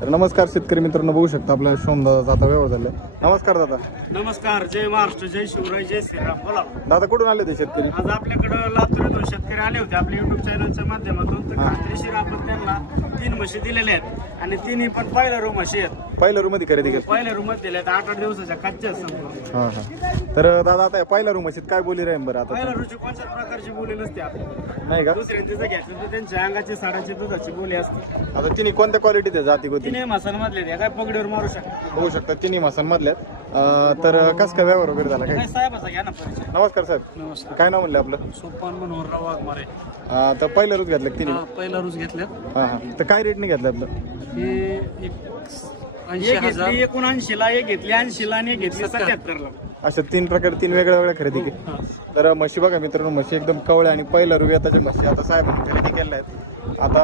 तर नमस्कार शेतकरी मित्रांनो, बघू शकता आपल्या सोमदादाचा आता व्यवहार झालाय. नमस्कार दादा. नमस्कार. जय महाराष्ट्र, जय शिवराय, जय श्रीराम. बोला दादा कुठून आले ते शेतकरी? आज आपल्याकडं लातूर शेतकरी आले होते आपल्या युट्यूब चॅनलच्या माध्यमातून. तर खात्रीशीर आपण त्यांना 3 म्हशी दिलेल्या आहेत आणि तिन्ही पण पहिल्या रूम म्हशी आहेत. पहिल्या रूम मध्ये खरेदी केली? पहिल्या रूम मध्ये दिल्या 8-8 दिवसाच्या कच्च्या संपूर्ण. हा हा. तर दादा आता पहिल्या रूम म्हशीत काय बोली राहील बरं आता? पहिल्या रूची कोणत्याच प्रकारची बोली नसते आपल्याला. नाही का? दुसऱ्या तिथं घ्यायचं तर त्यांच्या अंगाची साडाची दुधाची बोली असते. आता तिन्ही कोणत्या क्वालिटीचे जाती होती? तिने मसाला काय पगडीवर मारू शकतात. बघू शकता तिन्ही मसांमधल्यात. तर कस काय व्यवहार वगैरे झाला काय? काय साहेबाचा घ्या ना परिचय. नमस्कार साहेब. नमस्कार. काय नाव म्हणले आपलं? सोपान मनोहरराव वाघमारे. तर पहिल्या रूच घेतलं तिन्ही? पहिला रूस घेतल्या. हा हा. तर काय रेटने घेतलं आपलं? हे 79 ला एक घेतली, 80 ला आणि एक घेतली 77 ला. अशा 3 प्रकार 3 वेगळ्या खरेदी केली. तर म्हशी बघा मित्रांनो, म्हशी एकदम कवळ्या आणि पहिल्या रुव्याताच्या म्हशी आता साहेबांनी खरेदी केल्या आहेत. आता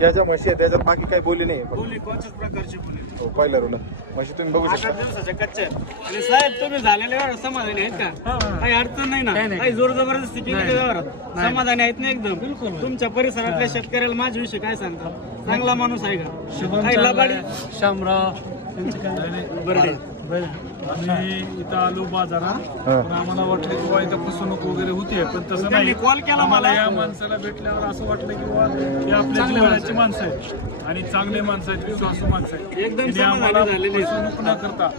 या ज्या म्हशी आहेत त्याच्यात बाकी काही बोली नाही. बोली कोणत्याच प्रकारची बोली हो, पहिल्या रुला म्हशी तुम्ही बघू 8 शकता. दिवसाच्या कच्च्या आहेत. आणि साहेब तुम्ही झालेले समाधानी आहेत का? काही अडचण नाही ना? काही जोर जबरदस्ती केली व्यवहारात समाधानी आहेत ना एकदम? तुमच्या परिसरातल्या शेतकऱ्याला माझ्याविषयी काय सांगता? चांगला माणूस आहे का? काही लबाडी शामराव बरडे. आम्ही इथं आलो बाजारात, पण आम्हाला वाटलं की बा इथं फसवणूक वगैरे होतीये, पण तसं नाही. त्यांनी कॉल केला आम्हाला मला. या माणसाला भेटल्यावर असं वाटलं की बा हे आपल्या जिव्हाळ्याची माणसं आहेत आणि चांगले माणसं आहेत, विश्वासू माणसं आहेत. एकदम त्यांनी समाधानी आम्हाला झालेले. फसवणूक न करता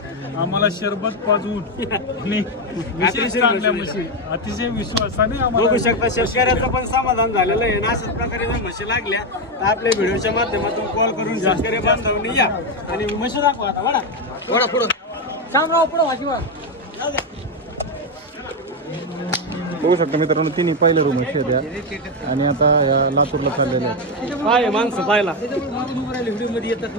आम्हाला शरबत पाजवून आणि विशेष चांगल्या म्हशी अतिशय विश्वासाने बघू आम्हाला शकता शेतकऱ्याचं पण समाधान झालेलं आहे. आणि अशाच प्रकारे जर म्हशी लागल्या तर आपल्या व्हिडिओच्या माध्यमातून कॉल करून शेतकरी बांधवांनी या आणि म्हशी दाखवा. आता वडा पुढं शामराव पुढं वाजीवा. बघू शकता मित्रांनो, तिन्ही पहिल्या रूम म्हशी आहेत आणि आता या लातूरला चाललेल्या आहेत. काय माणसं पाहिला व्हिडिओ मध्ये येतात.